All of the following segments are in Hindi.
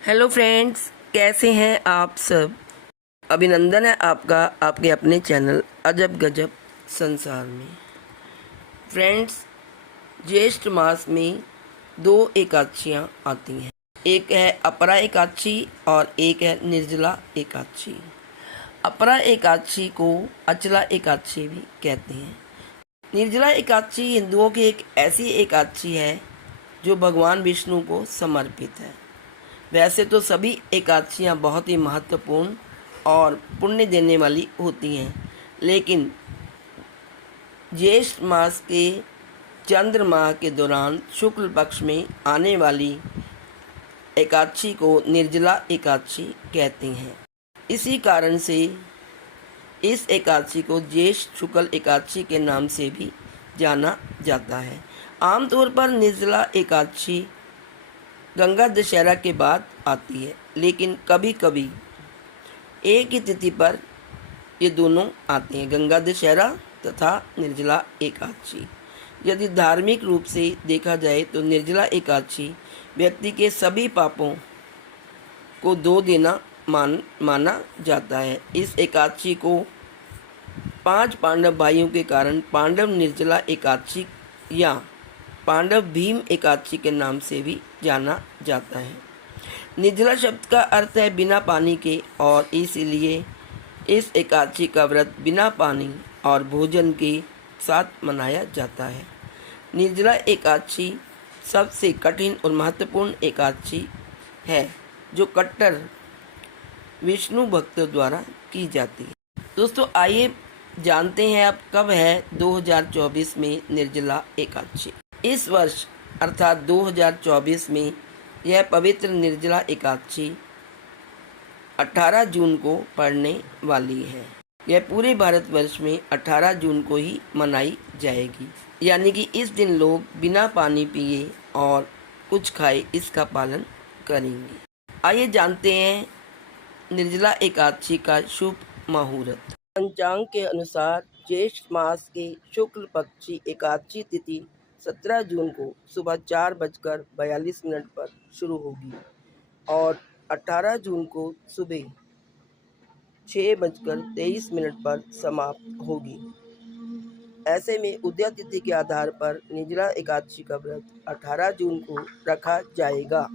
हेलो फ्रेंड्स, कैसे हैं आप सब। अभिनंदन है आपका आपके अपने चैनल अजब गजब संसार में। फ्रेंड्स, ज्येष्ठ मास में दो एकादशियाँ आती हैं। एक है अपरा एकादशी और एक है निर्जला एकादशी। अपरा एकादशी को अचला एकादशी भी कहते हैं। निर्जला एकादशी हिंदुओं की एक ऐसी एकादशी है जो भगवान विष्णु को समर्पित है। वैसे तो सभी एकादशियाँ बहुत ही महत्वपूर्ण और पुण्य देने वाली होती हैं, लेकिन ज्येष्ठ मास के चंद्र माह के दौरान शुक्ल पक्ष में आने वाली एकादशी को निर्जला एकादशी कहते हैं। इसी कारण से इस एकादशी को ज्येष्ठ शुक्ल एकादशी के नाम से भी जाना जाता है। आमतौर पर निर्जला एकादशी गंगा दशहरा के बाद आती है, लेकिन कभी कभी एक ही तिथि पर ये दोनों आते हैं, गंगा दशहरा तथा निर्जला एकादशी। यदि धार्मिक रूप से देखा जाए तो निर्जला एकादशी व्यक्ति के सभी पापों को धो देना माना जाता है। इस एकादशी को 5 पांडव भाइयों के कारण पांडव निर्जला एकादशी या पांडव भीम एकादशी के नाम से भी जाना जाता है। निर्जला शब्द का अर्थ है बिना पानी के, और इसीलिए इस एकादशी का व्रत बिना पानी और भोजन के साथ मनाया जाता है। निर्जला एकादशी सबसे कठिन और महत्वपूर्ण एकादशी है जो कट्टर विष्णु भक्तों द्वारा की जाती है। दोस्तों, आइए जानते हैं अब कब है 2024 में निर्जला एकादशी। इस वर्ष अर्थात 2024 में यह पवित्र निर्जला एकादशी 18 जून को पड़ने वाली है। यह पूरे भारतवर्ष में 18 जून को ही मनाई जाएगी, यानी कि इस दिन लोग बिना पानी पिए और कुछ खाए इसका पालन करेंगे। आइए जानते हैं निर्जला एकादशी का शुभ मुहूर्त। पंचांग के अनुसार ज्येष्ठ मास के शुक्ल पक्षी एकादशी तिथि 17 जून को सुबह 4:42 पर शुरू होगी और 18 जून को सुबह 6:23 पर समाप्त होगी। ऐसे में उदय तिथि के आधार पर निर्जला एकादशी का व्रत 18 जून को रखा जाएगा।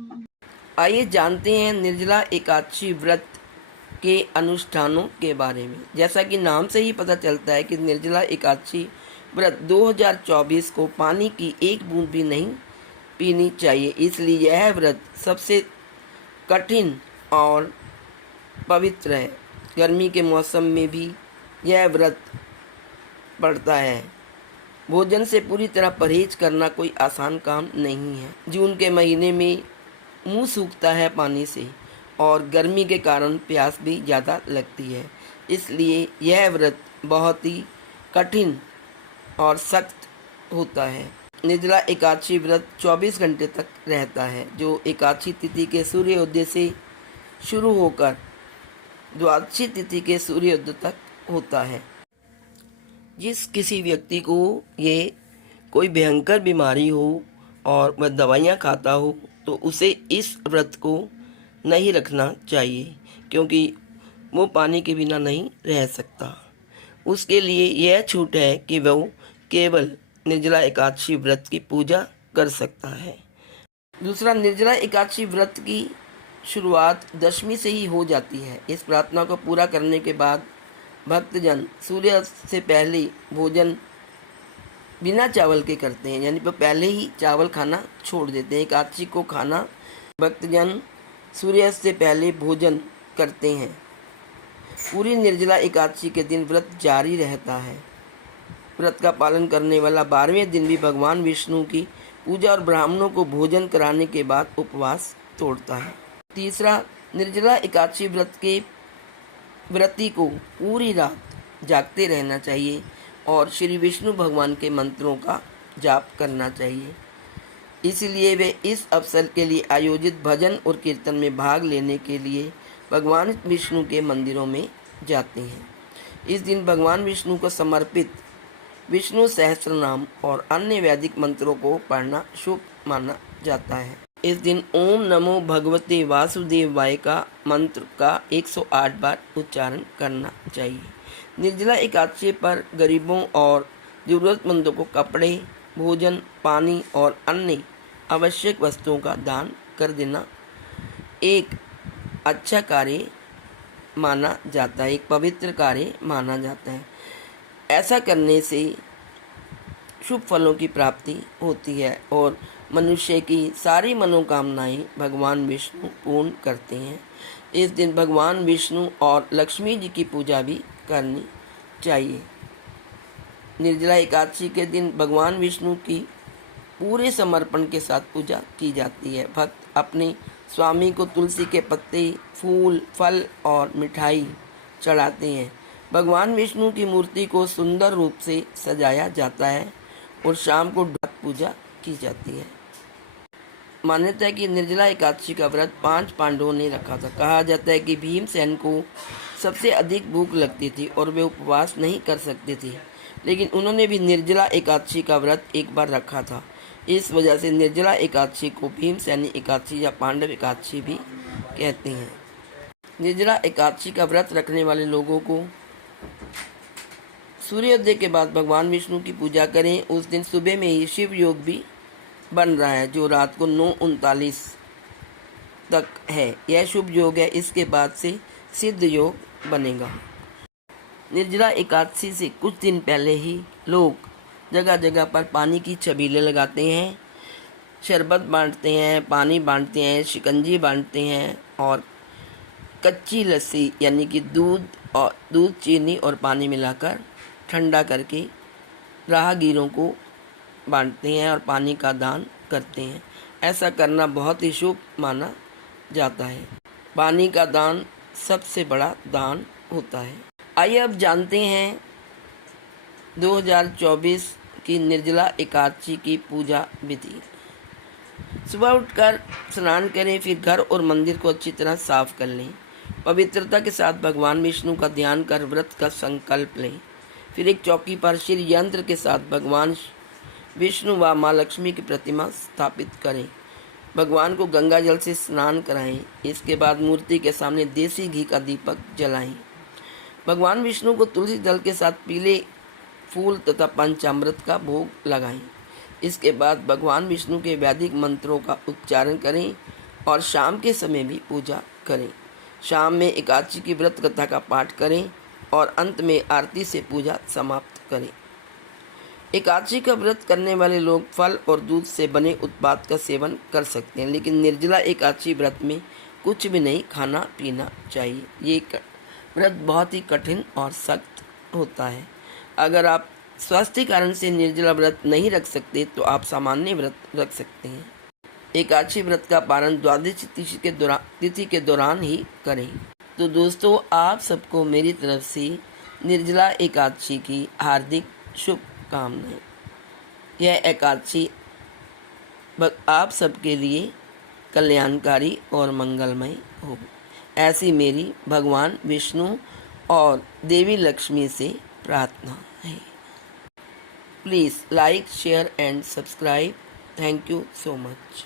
आइए जानते हैं निर्जला एकादशी व्रत के अनुष्ठानों के बारे में। जैसा कि नाम से ही पता चलता है कि निर्जला एकादशी व्रत 2024 को पानी की एक बूंद भी नहीं पीनी चाहिए, इसलिए यह व्रत सबसे कठिन और पवित्र है। गर्मी के मौसम में भी यह व्रत पड़ता है। भोजन से पूरी तरह परहेज करना कोई आसान काम नहीं है। जून के महीने में मुंह सूखता है पानी से और गर्मी के कारण प्यास भी ज़्यादा लगती है, इसलिए यह व्रत बहुत ही कठिन और सख्त होता है। निर्जला एकादशी व्रत 24 घंटे तक रहता है, जो एकादशी तिथि के सूर्योदय से शुरू होकर द्वादशी तिथि के सूर्योदय तक होता है। जिस किसी व्यक्ति को ये कोई भयंकर बीमारी हो और वह दवाइयाँ खाता हो तो उसे इस व्रत को नहीं रखना चाहिए, क्योंकि वो पानी के बिना नहीं रह सकता। उसके लिए यह छूट है कि वह केवल निर्जला एकादशी व्रत की पूजा कर सकता है। दूसरा, निर्जला एकादशी व्रत की शुरुआत दशमी से ही हो जाती है। इस प्रार्थना को पूरा करने के बाद भक्तजन सूर्यास्त से पहले भोजन बिना चावल के करते हैं, यानी पहले ही चावल खाना छोड़ देते हैं। एकादशी को खाना भक्तजन सूर्यास्त से पहले भोजन करते हैं। पूरी निर्जला एकादशी के दिन व्रत जारी रहता है। व्रत का पालन करने वाला 12वें दिन भी भगवान विष्णु की पूजा और ब्राह्मणों को भोजन कराने के बाद उपवास तोड़ता है। तीसरा, निर्जला एकादशी व्रत के व्रती को पूरी रात जागते रहना चाहिए और श्री विष्णु भगवान के मंत्रों का जाप करना चाहिए। इसलिए वे इस अवसर के लिए आयोजित भजन और कीर्तन में भाग लेने के लिए भगवान विष्णु के मंदिरों में जाते हैं। इस दिन भगवान विष्णु को समर्पित विष्णु सहस्त्र नाम और अन्य वैदिक मंत्रों को पढ़ना शुभ माना जाता है। इस दिन ओम नमो भगवते वासुदेवाय का मंत्र का 108 बार उच्चारण करना चाहिए। निर्जला एकादशी पर गरीबों और ज़रूरतमंदों को कपड़े, भोजन, पानी और अन्य आवश्यक वस्तुओं का दान कर देना एक अच्छा कार्य माना जाता है, एक पवित्र कार्य माना जाता है। ऐसा करने से शुभ फलों की प्राप्ति होती है और मनुष्य की सारी मनोकामनाएं भगवान विष्णु पूर्ण करते हैं। इस दिन भगवान विष्णु और लक्ष्मी जी की पूजा भी करनी चाहिए। निर्जला एकादशी के दिन भगवान विष्णु की पूरे समर्पण के साथ पूजा की जाती है। भक्त अपने स्वामी को तुलसी के पत्ते, फूल, फल और मिठाई चढ़ाते हैं। भगवान विष्णु की मूर्ति को सुंदर रूप से सजाया जाता है और शाम को पूजा की जाती है। मान्यता है कि निर्जला एकादशी का व्रत 5 पांडवों ने रखा था। कहा जाता है कि भीमसेन को सबसे अधिक भूख लगती थी और वे उपवास नहीं कर सकते थे, लेकिन उन्होंने भी निर्जला एकादशी का व्रत एक बार रखा था। इस वजह से निर्जला एकादशी को भीमसेनी एकादशी या पांडव एकादशी भी कहते हैं। निर्जला एकादशी का व्रत रखने वाले लोगों को सूर्योदय के बाद भगवान विष्णु की पूजा करें। उस दिन सुबह में ही शिव योग भी बन रहा है जो रात को 9:39 तक है। यह शुभ योग है। इसके बाद से सिद्ध योग बनेगा। निर्जला एकादशी से कुछ दिन पहले ही लोग जगह जगह पर पानी की छबीलें लगाते हैं, शरबत बांटते हैं, पानी बांटते हैं, शिकंजी बांटते हैं और कच्ची लस्सी यानी कि दूध, चीनी और पानी मिलाकर ठंडा करके राहगीरों को बांटते हैं और पानी का दान करते हैं। ऐसा करना बहुत ही शुभ माना जाता है। पानी का दान सबसे बड़ा दान होता है। आइए अब जानते हैं 2024 की निर्जला एकादशी की पूजा विधि। सुबह उठकर स्नान करें, फिर घर और मंदिर को अच्छी तरह साफ कर लें। पवित्रता के साथ भगवान विष्णु का ध्यान कर व्रत का संकल्प लें। फिर एक चौकी पर श्री यंत्र के साथ भगवान विष्णु व माँ लक्ष्मी की प्रतिमा स्थापित करें। भगवान को गंगा जल से स्नान कराएं। इसके बाद मूर्ति के सामने देसी घी का दीपक जलाएं। भगवान विष्णु को तुलसी दल के साथ पीले फूल तथा पंचामृत का भोग लगाएं। इसके बाद भगवान विष्णु के वैदिक मंत्रों का उच्चारण करें और शाम के समय भी पूजा करें। शाम में एकादशी की व्रत कथा का पाठ करें और अंत में आरती से पूजा समाप्त करें। एकादशी का व्रत करने वाले लोग फल और दूध से बने उत्पाद का सेवन कर सकते हैं, लेकिन निर्जला एकादशी व्रत में कुछ भी नहीं खाना पीना चाहिए। ये व्रत बहुत ही कठिन और सख्त होता है। अगर आप स्वास्थ्य कारण से निर्जला व्रत नहीं रख सकते तो आप सामान्य व्रत रख सकते हैं। एकादशी व्रत का पारण द्वादशी तिथि के दौरान ही करें। तो दोस्तों, आप सबको मेरी तरफ से निर्जला एकादशी की हार्दिक शुभकामनाएं। यह एकादशी आप सबके लिए कल्याणकारी और मंगलमय हो, ऐसी मेरी भगवान विष्णु और देवी लक्ष्मी से प्रार्थना है। Please like, share and subscribe. Thank you so much.